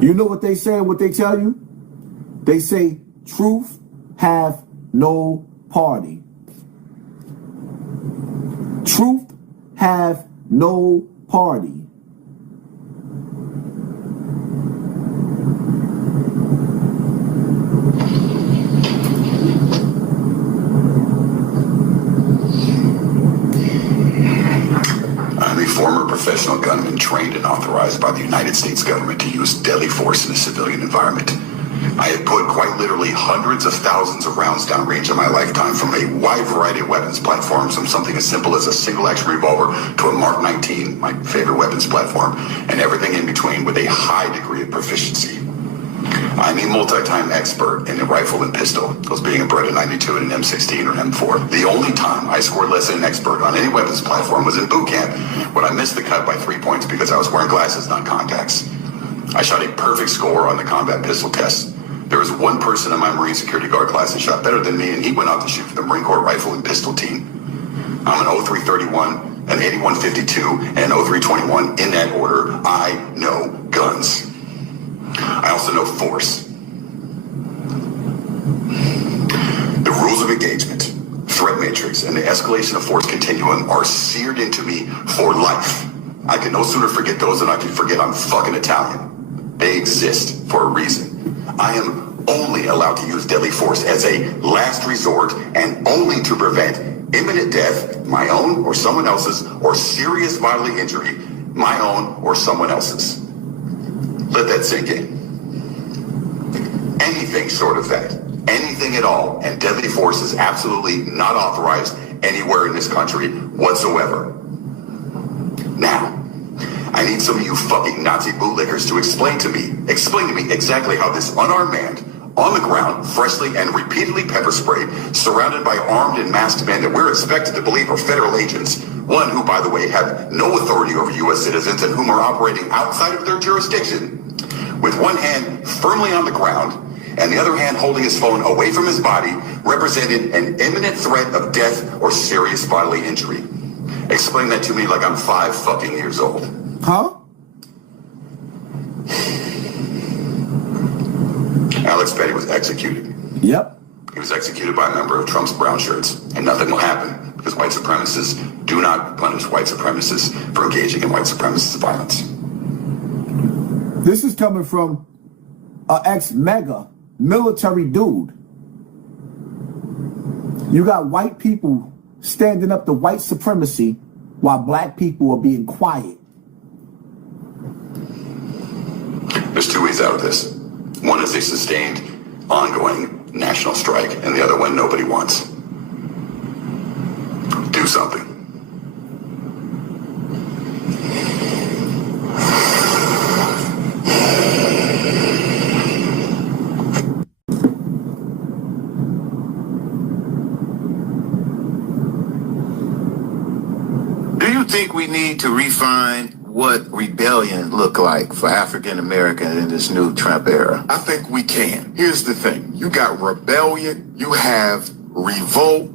You know what they say, what they tell you? They say, truth have no party. Truth have no party. I'm a former professional gunman trained and authorized by the United States government to use deadly force in a civilian environment. I have put quite literally hundreds of thousands of rounds downrange in my lifetime, from a wide variety of weapons platforms, from something as simple as a single-action revolver to a Mark 19, my favorite weapons platform, and everything in between with a high degree of proficiency. I'm a multi-time expert in a rifle and pistol, those being a Beretta 92 and an M16 or an M4. The only time I scored less than an expert on any weapons platform was in boot camp, when I missed the cut by 3 points because I was wearing glasses, not contacts. I shot a perfect score on the combat pistol test. There was one person in my Marine security guard class that shot better than me, and he went out to shoot for the Marine Corps rifle and pistol team. I'm an 0331, an 8152, and an 0321 in that order. I know guns. I also know force. The rules of engagement, threat matrix, and the escalation of force continuum are seared into me for life. I can no sooner forget those than I can forget I'm fucking Italian. They exist for a reason. I am only allowed to use deadly force as a last resort and only to prevent imminent death, my own or someone else's, or serious bodily injury, my own or someone else's. Let that sink in. Anything short of that, anything at all, and deadly force is absolutely not authorized anywhere in this country whatsoever. Now, I need some of you fucking Nazi bootlickers to explain to me exactly how this unarmed man on the ground, freshly and repeatedly pepper sprayed, surrounded by armed and masked men that we're expected to believe are federal agents, one who, by the way, have no authority over U.S. citizens and whom are operating outside of their jurisdiction, with one hand firmly on the ground and the other hand holding his phone away from his body, represented an imminent threat of death or serious bodily injury. Explain that to me like I'm 5 fucking years old. Huh? Alex Petty was executed. Yep. He was executed by a member of Trump's brown shirts, and nothing will happen because white supremacists do not punish white supremacists for engaging in white supremacist violence. This is coming from an ex-mega military dude. You got white people standing up to white supremacy while black people are being quiet. There's 2 ways out of this. One is a sustained, ongoing national strike, and the other one nobody wants. Do something. Do you think we need to refine what rebellion look like for African Americans in this new Trump era? I think we can. Here's the thing. You got rebellion, you have revolt,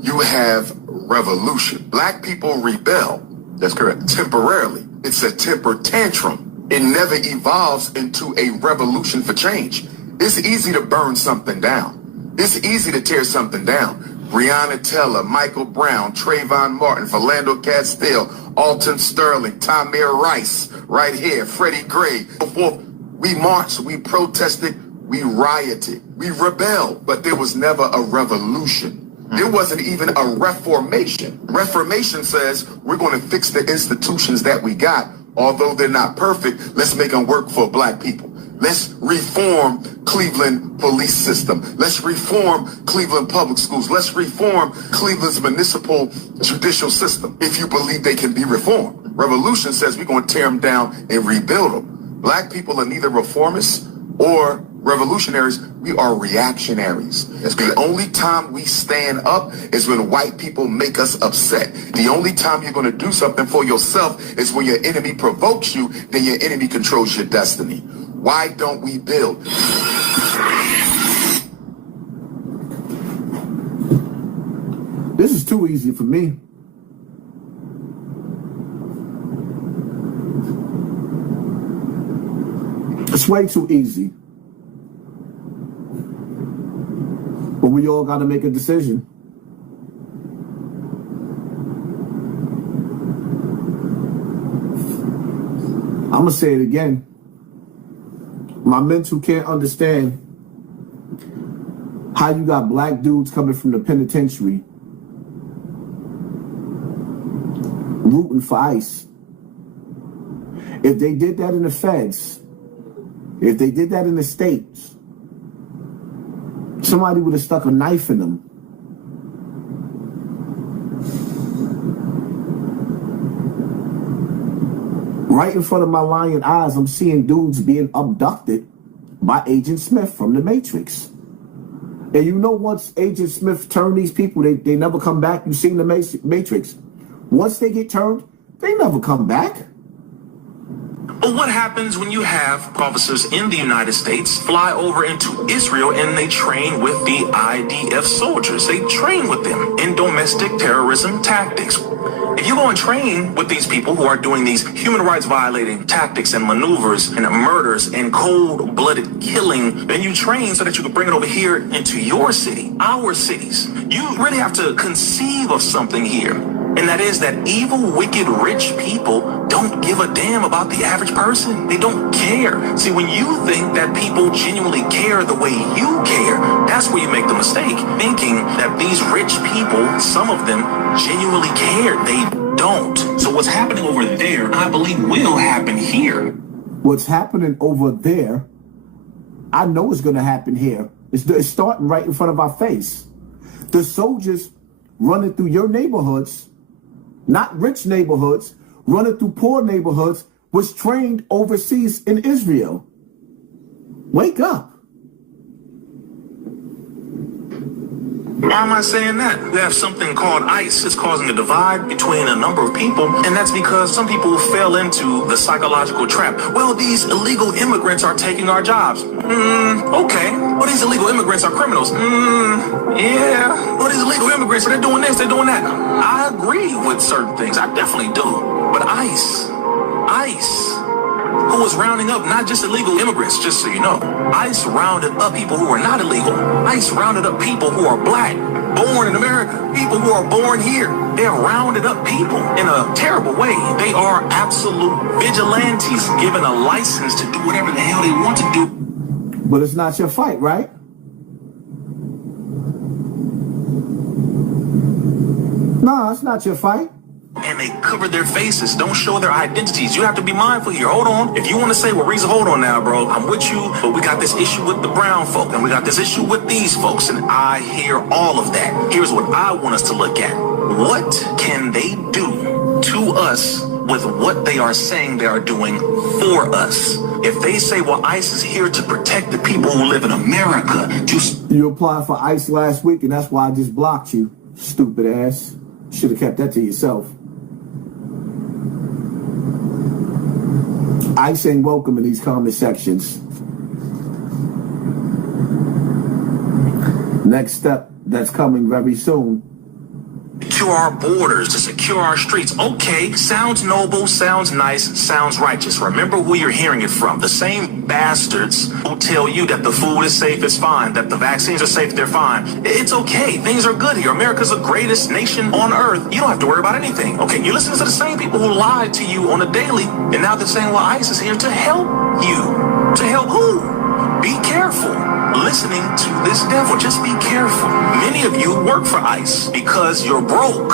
you have revolution. Black people rebel. That's correct. Temporarily. It's a temper tantrum. It never evolves into a revolution for change. It's easy to burn something down. It's easy to tear something down. Breonna Taylor, Michael Brown, Trayvon Martin, Philando Castile, Alton Sterling, Tamir Rice, right here, Freddie Gray, so forth. We marched, we protested, we rioted, we rebelled, but there was never a revolution. There wasn't even a reformation. Reformation says we're going to fix the institutions that we got. Although they're not perfect, let's make them work for black people. Let's reform Cleveland police system. Let's reform Cleveland public schools. Let's reform Cleveland's municipal judicial system, if you believe they can be reformed. Revolution says we're going to tear them down and rebuild them. Black people are neither reformists or revolutionaries. We are reactionaries. The only time we stand up is when white people make us upset. The only time you're going to do something for yourself is when your enemy provokes you, then your enemy controls your destiny. Why don't we build? This is too easy for me. It's way too easy. But we all got to make a decision. I'm going to say it again. My mental can't understand how you got black dudes coming from the penitentiary rooting for ICE. If they did that in the feds, if they did that in the states, somebody would have stuck a knife in them. Right in front of my lying eyes, I'm seeing dudes being abducted by Agent Smith from the Matrix. And you know, once Agent Smith turned these people, they never come back. You've seen the Matrix. Once they get turned, they never come back. But what happens when you have officers in the United States fly over into Israel and they train with the IDF soldiers? They train with them in domestic terrorism tactics. If you go and train with these people who are doing these human rights violating tactics and maneuvers and murders and cold-blooded killing, then you train so that you can bring it over here into your city, our cities. You really have to conceive of something here. And that is that evil, wicked, rich people don't give a damn about the average person. They don't care. See, when you think that people genuinely care the way you care, that's where you make the mistake, thinking that these rich people, some of them, genuinely care. They don't. So what's happening over there, I believe, will happen here. What's happening over there, I know it's going to happen here. It's starting right in front of our face. The soldiers running through your neighborhoods, not rich neighborhoods, running through poor neighborhoods, was trained overseas in Israel. Wake up. Why am I saying that? We have something called ICE. It's causing a divide between a number of people, and that's because some people fell into the psychological trap. Well, these illegal immigrants are taking our jobs. Okay. Well, these illegal immigrants are criminals. Yeah. Well, these illegal immigrants, they're doing this, they're doing that. I agree with certain things. I definitely do. But ICE, who was rounding up not just illegal immigrants, just so you know. ICE rounded up people who are not illegal. ICE rounded up people who are black, born in America, people who are born here. They're rounded up people in a terrible way. They are absolute vigilantes given a license to do whatever the hell they want to do. But it's not your fight, right? No, it's not your fight. And they cover their faces, don't show their identities. You have to be mindful here. Hold on. If you want to say, well, Reza, hold on now, bro. I'm with you, but we got this issue with the brown folk, and we got this issue with these folks, and I hear all of that. Here's what I want us to look at. What can they do to us with what they are saying they are doing for us? If they say, well, ICE is here to protect the people who live in America. You applied for ICE last week, and that's why I just blocked you, stupid ass. Should have kept that to yourself. ICE ain't welcome in these comment sections. Next step that's coming very soon. To our borders, to secure our streets. Okay, sounds noble, sounds nice, sounds righteous. Remember who you're hearing it from. The same bastards who tell you that the food is safe, it's fine, that the vaccines are safe, they're fine. It's okay, things are good here. America's the greatest nation on earth. You don't have to worry about anything. Okay, you're listening to the same people who lied to you on a daily, and now they're saying, well, ICE is here to help you. To help who? Be careful. Listening to this devil, just be careful. Many of you work for ICE because you're broke.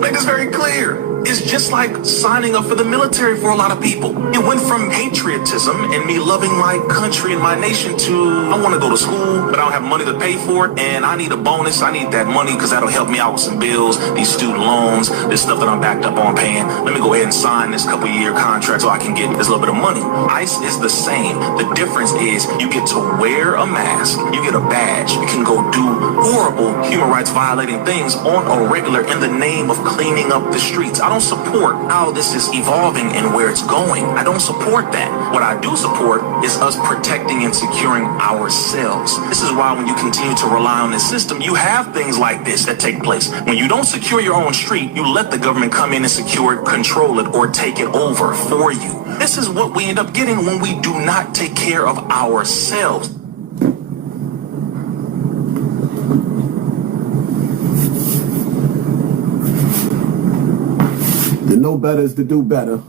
Make this very clear. It's just like signing up for the military for a lot of people. It went from patriotism and me loving my country and my nation to I want to go to school, but I don't have money to pay for it, and I need a bonus. I need that money because that'll help me out with some bills, these student loans, this stuff that I'm backed up on paying. Let me go ahead and sign this couple-year contract so I can get this little bit of money. ICE is the same. The difference is you get to wear a mask, you get a badge, you can go do horrible human rights violating things on a regular in the name of cleaning up the streets. I don't support how this is evolving and where it's going. I don't support that. What I do support is us protecting and securing ourselves. This is why when you continue to rely on this system, you have things like this that take place. When you don't secure your own street, you let the government come in and secure it, control it, or take it over for you. This is what we end up getting when we do not take care of ourselves. To know better is to do better.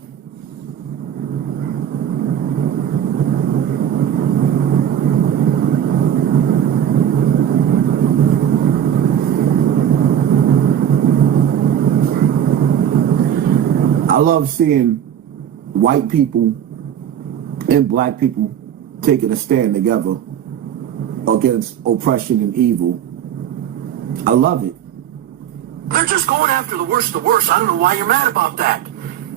I love seeing white people and black people taking a stand together against oppression and evil. I love it. They're just going after the worst of the worst. I don't know why you're mad about that.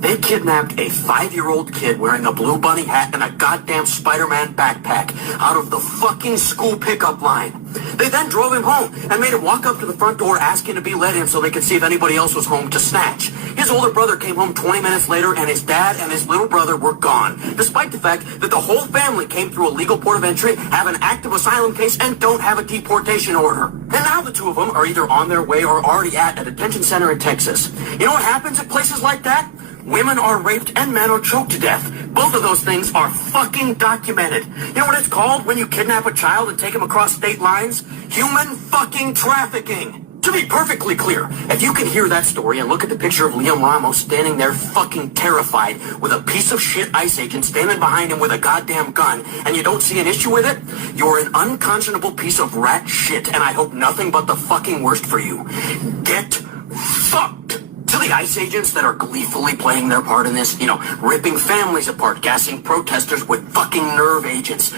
They kidnapped a 5-year-old kid wearing a blue bunny hat and a goddamn Spider-Man backpack out of the fucking school pickup line. They then drove him home and made him walk up to the front door asking to be let in so they could see if anybody else was home to snatch. His older brother came home 20 minutes later and his dad and his little brother were gone, despite the fact that the whole family came through a legal port of entry, have an active asylum case, and don't have a deportation order. And now the two of them are either on their way or already at a detention center in Texas. You know what happens at places like that? Women are raped and men are choked to death. Both of those things are fucking documented. You know what it's called when you kidnap a child and take him across state lines? Human fucking trafficking. To be perfectly clear, if you can hear that story and look at the picture of Liam Ramos standing there fucking terrified with a piece of shit ICE agent standing behind him with a goddamn gun and you don't see an issue with it, you're an unconscionable piece of rat shit and I hope nothing but the fucking worst for you. Get fucked. To the ICE agents that are gleefully playing their part in this, ripping families apart, gassing protesters with fucking nerve agents,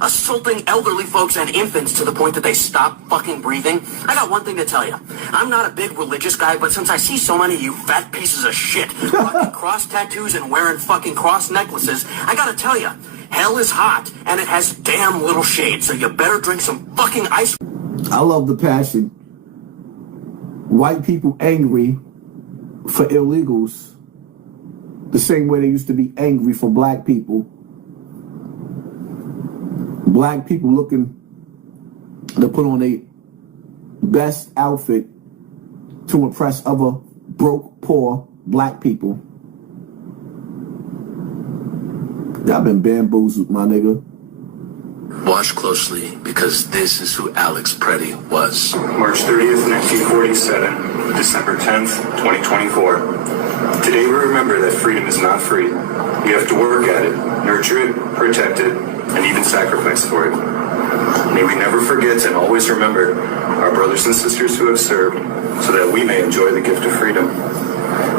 assaulting elderly folks and infants to the point that they stop fucking breathing. I got one thing to tell you. I'm not a big religious guy, but since I see so many of you fat pieces of shit rocking cross tattoos and wearing fucking cross necklaces, I gotta tell you, hell is hot and it has damn little shade, so you better drink some fucking ice. I love the passion. White people angry for illegals the same way they used to be angry for black people. Black people looking to put on a best outfit to impress other broke, poor black people. Y'all been bamboozled, my nigga. Watch closely, because this is who Alex Preddy was. March 30th, 1947, December 10th, 2024. Today we remember that freedom is not free. We have to work at it, nurture it, protect it, and even sacrifice for it. May we never forget and always remember our brothers and sisters who have served so that we may enjoy the gift of freedom.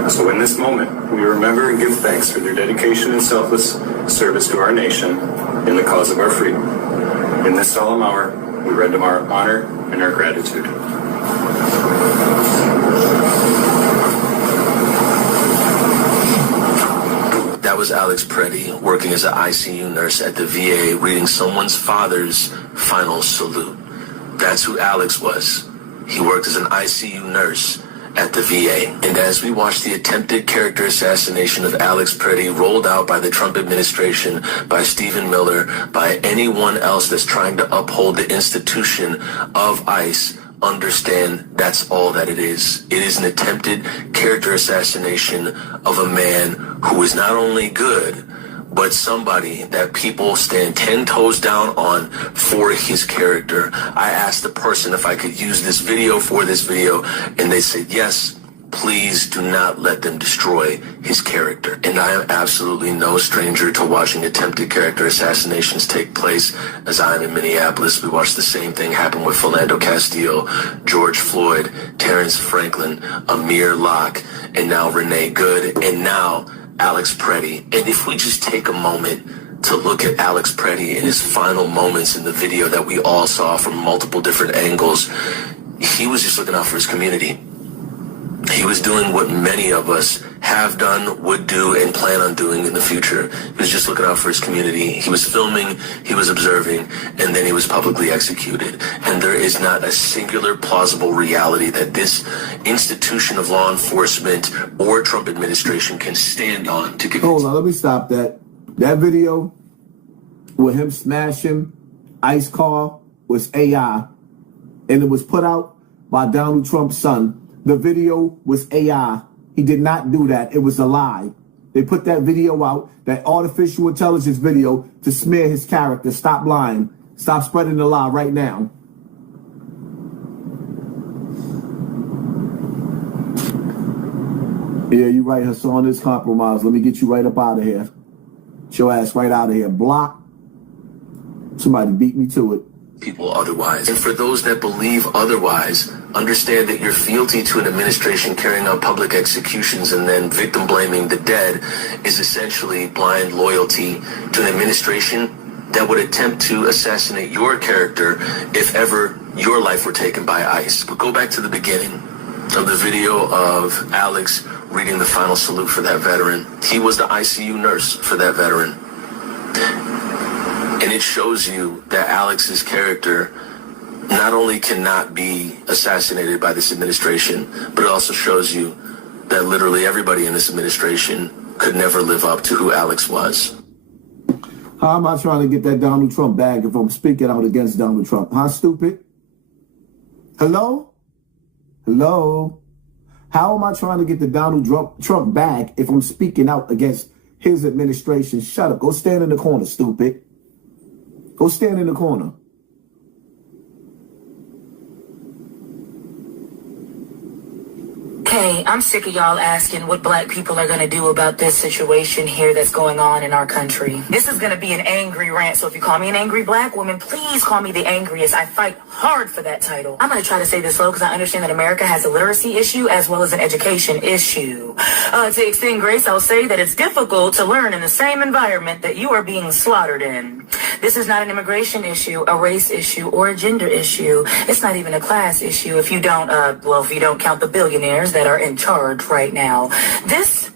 So in this moment, we remember and give thanks for their dedication and selfless service to our nation in the cause of our freedom. In this solemn hour, we render our honor and our gratitude. That was Alex Preddy working as an ICU nurse at the VA, reading someone's father's final salute. That's who Alex was. He worked as an ICU nurse at the VA. And as we watch the attempted character assassination of Alex Preddy rolled out by the Trump administration, by Stephen Miller, by anyone else that's trying to uphold the institution of ICE, understand that's all that it is. It is an attempted character assassination of a man who is not only good, but somebody that people stand 10 toes down on for his character. I asked the person if I could use this video for this video, and they said, yes, please do not let them destroy his character. And I am absolutely no stranger to watching attempted character assassinations take place. As I am in Minneapolis, we watched the same thing happen with Philando Castile, George Floyd, Terrence Franklin, Amir Locke, and now Renee Good, and now Alex Preddy. And if we just take a moment to look at Alex Preddy in his final moments in the video that we all saw from multiple different angles, he was just looking out for his community. He was doing what many of us have done, would do, and plan on doing in the future. He was just looking out for his community. He was filming, he was observing, and then he was publicly executed. And there is not a singular plausible reality that this institution of law enforcement or Trump administration can stand on to convince. Hold on, let me stop that. That video with him smashing ICE car was AI, and it was put out by Donald Trump's son. The video was AI. He did not do that. It was a lie. They put that video out, that artificial intelligence video, to smear his character. Stop lying. Stop spreading the lie right now. Yeah, you're right. Hassan is compromised. Let me get you right up out of here. Get your ass right out of here. Block. Somebody beat me to it. People otherwise. And for those that believe otherwise, understand that your fealty to an administration carrying out public executions and then victim blaming the dead is essentially blind loyalty to an administration that would attempt to assassinate your character if ever your life were taken by ICE. But go back to the beginning of the video of Alex reading the final salute for that veteran. He was the ICU nurse for that veteran. And it shows you that Alex's character not only cannot be assassinated by this administration, but it also shows you that literally everybody in this administration could never live up to who Alex was. How am I trying to get that Donald Trump bag if I'm speaking out against Donald Trump? Huh, stupid? Hello? Hello? How am I trying to get the Donald Trump bag if I'm speaking out against his administration? Shut up. Go stand in the corner, stupid. Go stand in the corner. Hey, I'm sick of y'all asking what black people are going to do about this situation here that's going on in our country. This is going to be an angry rant, so if you call me an angry black woman, please call me the angriest. I fight hard for that title. I'm going to try to say this slow because I understand that America has a literacy issue as well as an education issue. To extend grace, I'll say that it's difficult to learn in the same environment that you are being slaughtered in. This is not an immigration issue, a race issue, or a gender issue. It's not even a class issue if you don't count the billionaires that are in charge right now.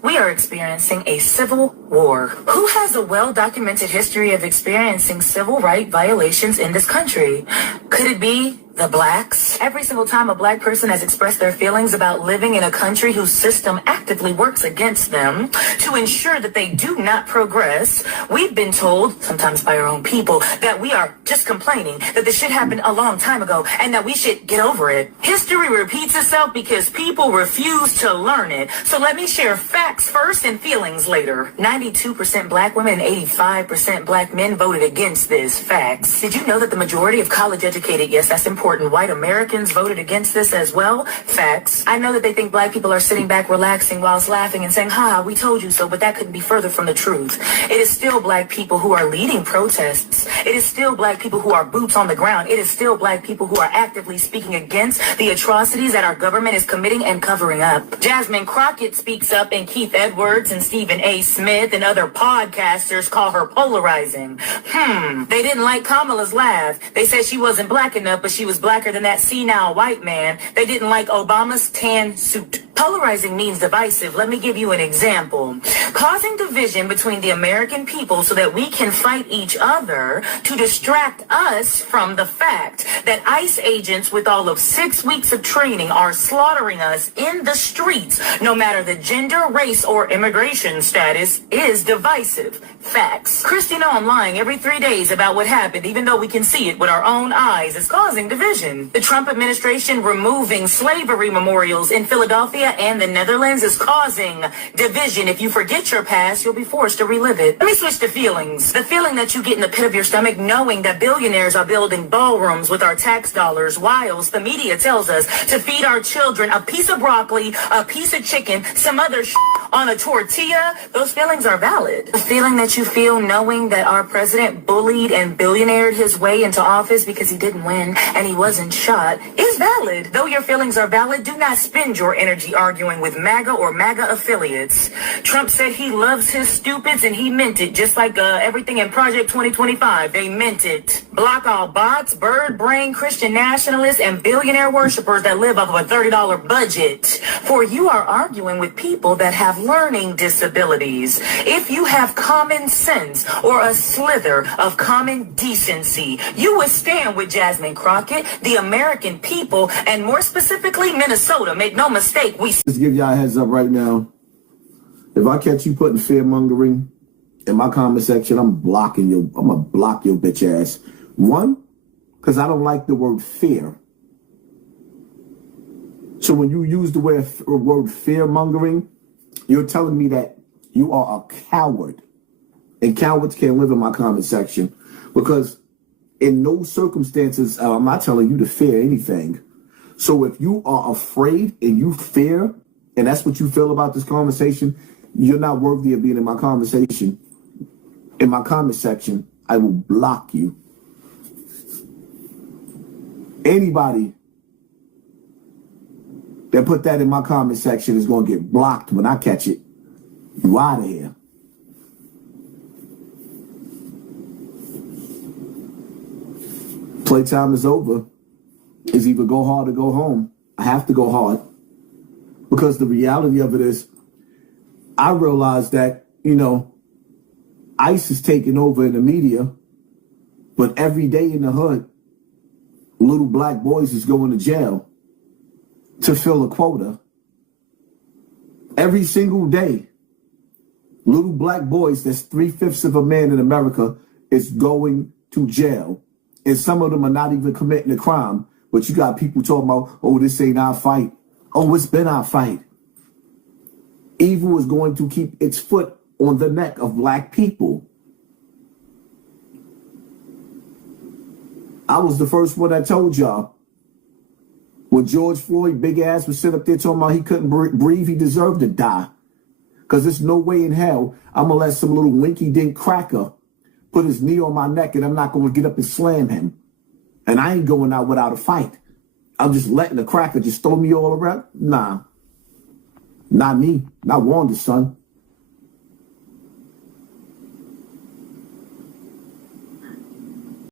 We are experiencing a civil war. Who has a well-documented history of experiencing civil right violations in this country? Could it be the blacks? Every single time a black person has expressed their feelings about living in a country whose system actively works against them to ensure that they do not progress, we've been told, sometimes by our own people, that we are just complaining, that this shit happened a long time ago, and that we should get over it. History repeats itself because people refuse to learn it. So let me share facts first and feelings later. 92% black women and 85% black men voted against this. Facts. Did you know that the majority of college-educated, yes, that's important, white Americans voted against this as well? Facts. I know that they think black people are sitting back relaxing whilst laughing and saying, ha, we told you so, but that couldn't be further from the truth. It is still black people who are leading protests. It is still black people who are boots on the ground. It is still black people who are actively speaking against the atrocities that our government is committing and covering up. Jasmine Crockett speaks up, and Keith Edwards and Stephen A. Smith and other podcasters call her polarizing. They didn't like Kamala's laugh. They said she wasn't black enough, but she was blacker than that senile white man. They didn't like Obama's tan suit. Polarizing means divisive. Let me give you an example. Causing division between the American people so that we can fight each other to distract us from the fact that ICE agents with all of 6 weeks of training are slaughtering us in the streets, no matter the gender, race, or immigration status, is divisive. Facts. Christy, know I'm lying every 3 days about what happened, even though we can see it with our own eyes. It's causing division. The Trump administration removing slavery memorials in Philadelphia and the Netherlands is causing division. If you forget your past, you'll be forced to relive it. Let me switch to feelings. The feeling that you get in the pit of your stomach knowing that billionaires are building ballrooms with our tax dollars, whilst the media tells us to feed our children a piece of broccoli, a piece of chicken, some other on a tortilla. Those feelings are valid. The feeling that you feel knowing that our president bullied and billionaired his way into office because he didn't win and he wasn't shot is valid. Though your feelings are valid, do not spend your energy arguing with MAGA or MAGA affiliates. Trump said he loves his stupids, and he meant it, just like everything in Project 2025. They meant it. Block all bots, bird brain Christian nationalists, and billionaire worshipers that live off of a $30 budget. For you are arguing with people that have learning disabilities. If you have common sense or a slither of common decency, you would stand with Jasmine Crockett, the American people, and more specifically Minnesota. Make no mistake, we Just give y'all a heads up right now. If I catch you putting fear mongering in my comment section, I'm gonna block your bitch ass. One, because I don't like the word fear. So when you use the word fear mongering, you're telling me that You are a coward. And cowards can't live in my comment section because in no circumstances am I telling you to fear anything. So if you are afraid and you fear, and that's what you feel about this conversation, you're not worthy of being in my conversation. In my comment section, I will block you. Anybody that put that in my comment section is going to get blocked when I catch it. You out of here. Playtime is over. It's either go hard or go home. I have to go hard because the reality of it is I realize that, ICE is taking over in the media, but every day in the hood, little black boys is going to jail to fill a quota. Every single day, little black boys, that's 3/5 of a man in America, is going to jail. And some of them are not even committing a crime. But you got people talking about, oh, this ain't our fight. Oh, it's been our fight. Evil is going to keep its foot on the neck of black people. I was the first one that told y'all when George Floyd, big ass, was sitting up there talking about he couldn't breathe, he deserved to die. Because there's no way in hell I'm going to let some little winky dink cracker put his knee on my neck and I'm not going to get up and slam him. And I ain't going out without a fight. I'm just letting the cracker just throw me all around. Nah. Not me. Not Wanda's son.